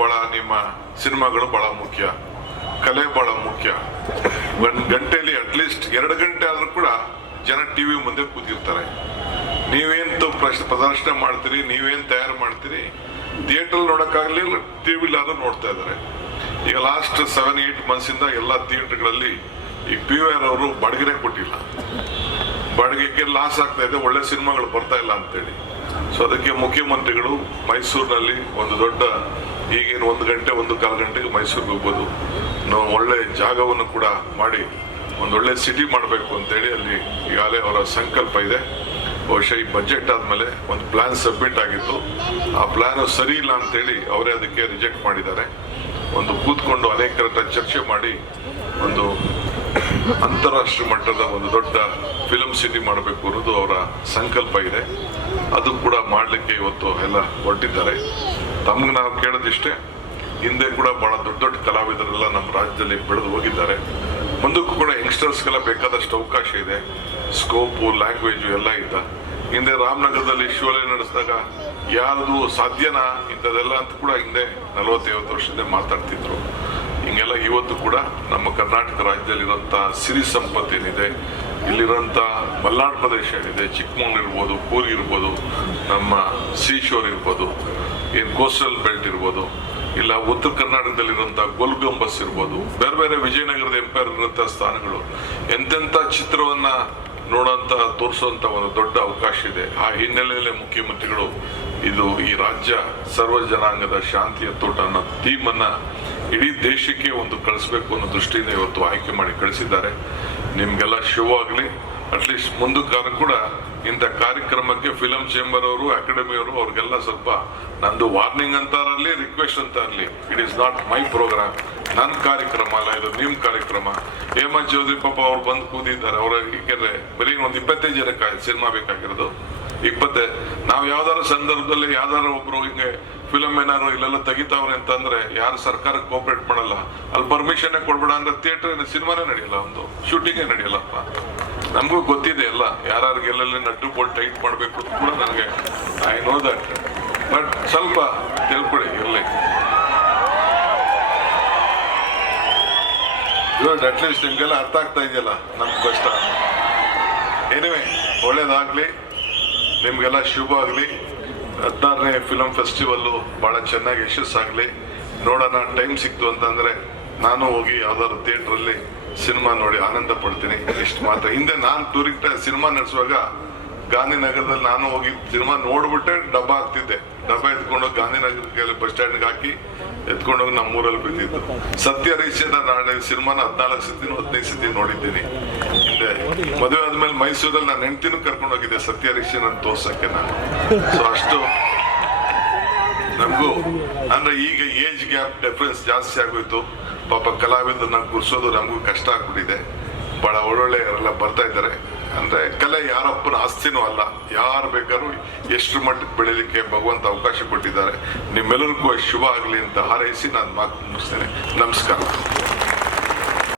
ಬಹಳ ನಿಮ್ಮ ಸಿನಿಮಾಗಳು ಬಹಳ ಮುಖ್ಯ, ಕಲೆ ಬಹಳ ಮುಖ್ಯ. 1 ಗಂಟೆಯಲ್ಲಿ ಅಟ್ಲೀಸ್ಟ್ 2 ಗಂಟೆ ಆದ್ರೂ ಕೂಡ ಜನ ಟಿವಿ ಮುಂದೆ ಕೂತಿರ್ತಾರೆ. ನೀವೇನ್ ಪ್ರದರ್ಶನ ಮಾಡ್ತೀರಿ, ನೀವೇನ್ ತಯಾರು ಮಾಡ್ತೀರಿ, ಥಿಯೇಟರ್ ನೋಡಕ್ಕಾಗ್ಲಿ ಟಿವಿಲಾದ್ರೂ ನೋಡ್ತಾ ಇದ್ದಾರೆ. ಈಗ ಲಾಸ್ಟ್ 7-8 ಮಂತ್ಸ್ ಇಂದ ಎಲ್ಲ ಥಿಯೇಟರ್ಗಳಲ್ಲಿ ಈ PVR ಅವರು ಬಾಡಿಗೆನೇ ಕೊಟ್ಟಿಲ್ಲ, ಬಾಡಿಗೆಗೆ ಲಾಸ್ ಆಗ್ತಾ ಇದೆ, ಒಳ್ಳೆ ಸಿನಿಮಾಗಳು ಬರ್ತಾ ಇಲ್ಲ ಅಂತೇಳಿ. ಸೊ ಅದಕ್ಕೆ ಮುಖ್ಯಮಂತ್ರಿಗಳು ಮೈಸೂರಿನಲ್ಲಿ ಒಂದು ದೊಡ್ಡ, ಈಗೇನು 1 ಗಂಟೆ 1.25 ಗಂಟೆಗೆ ಮೈಸೂರಿಗೆ ಹೋಗ್ಬೋದು, ನಾವು ಒಳ್ಳೆ ಜಾಗವನ್ನು ಕೂಡ ಮಾಡಿ ಒಂದೊಳ್ಳೆ ಸಿಟಿ ಮಾಡಬೇಕು ಅಂತೇಳಿ ಅಲ್ಲಿ ಈಗಾಗಲೇ ಅವರ ಸಂಕಲ್ಪ ಇದೆ. ಬಹುಶಃ ಈ ಬಜೆಟ್ ಆದ್ಮೇಲೆ ಒಂದು ಪ್ಲಾನ್ ಸಬ್ಮಿಟ್ ಆಗಿತ್ತು, ಆ ಪ್ಲಾನ್ ಸರಿ ಇಲ್ಲ ಅಂತೇಳಿ ಅವರೇ ಅದಕ್ಕೆ ರಿಜೆಕ್ಟ್ ಮಾಡಿದ್ದಾರೆ. ಒಂದು ಕೂತ್ಕೊಂಡು ಅನೇಕರ ಚರ್ಚೆ ಮಾಡಿ ಒಂದು ಅಂತಾರಾಷ್ಟ್ರೀಯ ಮಟ್ಟದ ಒಂದು ದೊಡ್ಡ ಫಿಲ್ಮ್ ಸಿಟಿ ಮಾಡಬೇಕು ಅನ್ನೋದು ಅವರ ಸಂಕಲ್ಪ ಇದೆ. ಅದು ಕೂಡ ಮಾಡಲಿಕ್ಕೆ ಇವತ್ತು ಎಲ್ಲ ಹೊರಟಿದ್ದಾರೆ. ತಮ್ಗೆ ನಾವು ಕೇಳೋದಿಷ್ಟೇ, ಹಿಂದೆ ಕೂಡ ಬಹಳ ದೊಡ್ಡ ದೊಡ್ಡ ಕಲಾವಿದರೆಲ್ಲ ನಮ್ಮ ರಾಜ್ಯದಲ್ಲಿ ಬೆಳೆದು ಹೋಗಿದ್ದಾರೆ. ಮುಂದಕ್ಕೂ ಕೂಡ ಯಂಗ್ಸ್ಟರ್ಸ್ಗೆಲ್ಲ ಬೇಕಾದಷ್ಟು ಅವಕಾಶ ಇದೆ, ಸ್ಕೋಪು, ಲ್ಯಾಂಗ್ವೇಜು ಎಲ್ಲ ಇದ್ದ. ಹಿಂದೆ ರಾಮನಗರದಲ್ಲಿ ಶೋಲೆ ನಡೆಸಿದಾಗ ಯಾರ್ದು ಸಾಧ್ಯನಾ ಇಂಥದೆಲ್ಲ ಅಂತ ಕೂಡ ಹಿಂದೆ 40-50 ವರ್ಷದಿಂದ ಮಾತಾಡ್ತಿದ್ರು. ಹಿಂಗೆಲ್ಲ ಇವತ್ತು ಕೂಡ ನಮ್ಮ ಕರ್ನಾಟಕ ರಾಜ್ಯದಲ್ಲಿರುವಂಥ ಸಿರಿ ಸಂಪತ್ತು ಏನಿದೆ, ಇಲ್ಲಿರುವಂಥ ಮಲ್ನಾಡು ಪ್ರದೇಶ ಏನಿದೆ, ಚಿಕ್ಕಮಗಳೂರು ಇರ್ಬೋದು, ಕೂರ್ಗ್ ಇರ್ಬೋದು, ನಮ್ಮ ಸೀಶೋರ್ ಇರ್ಬೋದು, ಏನು ಕೋಸ್ಟಲ್ ಬೆಲ್ಟ್ ಇರ್ಬೋದು, ಇಲ್ಲ ಉತ್ತರ ಕರ್ನಾಟಕದಲ್ಲಿರುವಂಥ ಗೋಲ್ಗುಂಬಸ್ ಇರ್ಬೋದು, ಬೇರೆ ಬೇರೆ ವಿಜಯನಗರದ ಎಂಪೈರ್ ಇರುವಂಥ ಸ್ಥಾನಗಳು, ಎಂತೆಂಥ ಚಿತ್ರವನ್ನ ನೋಡೋಂಥ ತೋರಿಸುವಂಥ ಒಂದು ದೊಡ್ಡ ಅವಕಾಶ ಇದೆ. ಆ ಹಿನ್ನೆಲೆಯಲ್ಲಿ ಮುಖ್ಯಮಂತ್ರಿಗಳು ಇದು ಈ ರಾಜ್ಯ ಸರ್ವ ಜನಾಂಗದ ಶಾಂತಿಯ ತೋಟ ಅನ್ನೋ ಥೀಮನ್ನ ಇಡೀ ದೇಶಕ್ಕೆ ಒಂದು ಕಳಿಸ್ಬೇಕು ಅನ್ನೋ ದೃಷ್ಟಿಯಿಂದ ಇವತ್ತು ಆಯ್ಕೆ ಮಾಡಿ ಕಳಿಸಿದ್ದಾರೆ. ನಿಮ್ಗೆಲ್ಲ ಶುಭವಾಗಲಿ. ಅಟ್ಲೀಸ್ಟ್ ಮುಂದಕ್ಕಾದ್ರೂ ಕೂಡ ಇಂಥ ಕಾರ್ಯಕ್ರಮಕ್ಕೆ ಫಿಲಂ ಚೇಂಬರ್ ಅವರು, ಅಕಾಡೆಮಿ ಅವರು, ಅವ್ರಿಗೆಲ್ಲ ಸ್ವಲ್ಪ ನಂದು ವಾರ್ನಿಂಗ್ ಅಂತಾರಲ್ಲಿ, ರಿಕ್ವೆಸ್ಟ್ ಅಂತ ಇರಲಿ, it is not my programme, ನನ್ನ ಕಾರ್ಯಕ್ರಮ ಅಲ್ಲ ಇದು, ನಿಮ್ಮ ಕಾರ್ಯಕ್ರಮ. ಹೇಮಂತ್ ಚೌಧರಿ ಪಾಪ ಅವ್ರು ಬಂದು ಕೂತಿದ್ದಾರೆ, ಅವ್ರ ಏಕೆಂದ್ರೆ ಬರೀ ಒಂದು 25 ಜನಕ್ಕೆ ಸಿನಿಮಾ ಬೇಕಾಗಿರೋದು. 20 ನಾವು ಯಾವ್ದಾರ ಸಂದರ್ಭದಲ್ಲಿ ಯಾವ್ದಾರ ಒಬ್ರು ಹಿಂಗೆ ಫಿಲಮ್ ಏನಾರು ಇಲ್ಲೆಲ್ಲ ತೆಗಿತಾವ್ರೆ ಅಂತಂದ್ರೆ ಯಾರು ಸರ್ಕಾರಕ್ಕೆ ಕೋಆಪರೇಟ್ ಮಾಡಲ್ಲ, ಅಲ್ಲಿ ಪರ್ಮಿಷನ್ ಕೊಡ್ಬೇಡ ಅಂದ್ರೆ ಥಿಯೇಟರ್ ಸಿನಿಮಾನೇ ನಡೆಯಲ್ಲ, ಒಂದು ಶೂಟಿಂಗೇ ನಡೆಯಲ್ಲಪ್ಪ. ನಮಗೂ ಗೊತ್ತಿದೆ ಎಲ್ಲ, ಯಾರ್ಯಾರಿಗೆ ಎಲ್ಲೆಲ್ಲಿ ನಟ್ಟು ಬೋಲ್ಟ್ ಟೈಟ್ ಮಾಡಬೇಕು ಕೂಡ ನನಗೆ ಐ ನೋ ದಟ್. ಬಟ್ ಸ್ವಲ್ಪ ತಿಳ್ಕೊಡಿ ಇರಲಿ. ಗುಡ್, ಅಟ್ಲೀಸ್ಟ್ ನಿಮ್ಗೆಲ್ಲ ಅರ್ಥ ಆಗ್ತಾ ಇದೆಯಲ್ಲ ನಮ್ ಕಷ್ಟ. ಏನಿವೆ, ಒಳ್ಳೇದಾಗ್ಲಿ, ನಿಮ್ಗೆಲ್ಲ ಶುಭ ಆಗಲಿ. 16ನೇ ಫಿಲಂ ಫೆಸ್ಟಿವಲ್ಲು ಭಾಳ ಚೆನ್ನಾಗಿ ಯಶಸ್ಸಾಗಲಿ. ನೋಡೋಣ, ಟೈಮ್ ಸಿಕ್ತು ಅಂತಂದ್ರೆ ನಾನು ಹೋಗಿ ಯಾವ್ದಾದ್ರು ಥಿಯೇಟ್ರಲ್ಲಿ ಸಿನಿಮಾ ನೋಡಿ ಆನಂದ ಪಡ್ತೀನಿ. ಇಷ್ಟು ಮಾತ್ರ. ಹಿಂದೆ ನಾನು ಟೂರಿಂಗ್ ಸಿನಿಮಾ ನಡೆಸುವಾಗ ಗಾಂಧಿನಗರದಲ್ಲಿ ನಾನು ಹೋಗಿ ಸಿನಿಮಾ ನೋಡ್ಬಿಟ್ಟೆ ಡಬ್ಬ ಹಾಕ್ತಿದ್ದೆ. ಡಬ್ಬ ಎತ್ಕೊಂಡೋಗಿ ಗಾಂಧಿನಗರ ಬಸ್ ಸ್ಟ್ಯಾಂಡ್ಗೆ ಹಾಕಿ ಎತ್ಕೊಂಡೋಗಿ ನಮ್ಮೂರಲ್ಲಿ ಬಿದ್ದಿದ್ದು. ಸತ್ಯ ಹರಿಶ್ಚಂದ್ರ ನಾಳೆ ಸಿನಿಮಾನ 14 ಸತಿ 15 ಸತಿ ನೋಡಿದ್ದೀನಿ. ಹಿಂದೆ ಮದುವೆ ಆದ್ಮೇಲೆ ಮೈಸೂರಲ್ಲಿ ನಾನು ಹೆಂಡ್ತಿನೂ ಕರ್ಕೊಂಡು ಹೋಗಿದ್ದೆ ಸತ್ಯ ಹರಿಶ್ಚಂದ್ರ ತೋರ್ಸಕ್ಕೆ ನಾನು. ಸೊ ಅಷ್ಟು ನಮಗೂ ಅಂದ್ರೆ ಈಗ ಏಜ್ ಗ್ಯಾಪ್ ಡಿಫ್ರೆನ್ಸ್ ಜಾಸ್ತಿ ಆಗೋಯ್ತು. ಪಾಪ ಕಲಾವಿದರನ್ನ ಗುರ್ಸೋದು ನಮಗೂ ಕಷ್ಟ ಆಗ್ಬಿಟ್ಟಿದೆ. ಬಹಳ ಒಳ್ಳೊಳ್ಳೆಯವರೆಲ್ಲ ಬರ್ತಾ ಇದ್ದಾರೆ. ಅಂದ್ರೆ ಕಲೆ ಯಾರಪ್ಪನ ಆಸ್ತಿನೂ ಅಲ್ಲ, ಯಾರು ಬೇಕಾದ್ರೂ ಎಷ್ಟು ಮಟ್ಟಕ್ಕೆ ಬೆಳೀಲಿಕ್ಕೆ ಭಗವಂತ ಅವಕಾಶ ಕೊಟ್ಟಿದ್ದಾರೆ. ನಿಮ್ಮೆಲ್ಲರಿಗೂ ಶುಭ ಆಗಲಿ ಅಂತ ಹಾರೈಸಿ ನಾನು ಮಾತು ಮುಗಿಸ್ತೇನೆ. ನಮಸ್ಕಾರ.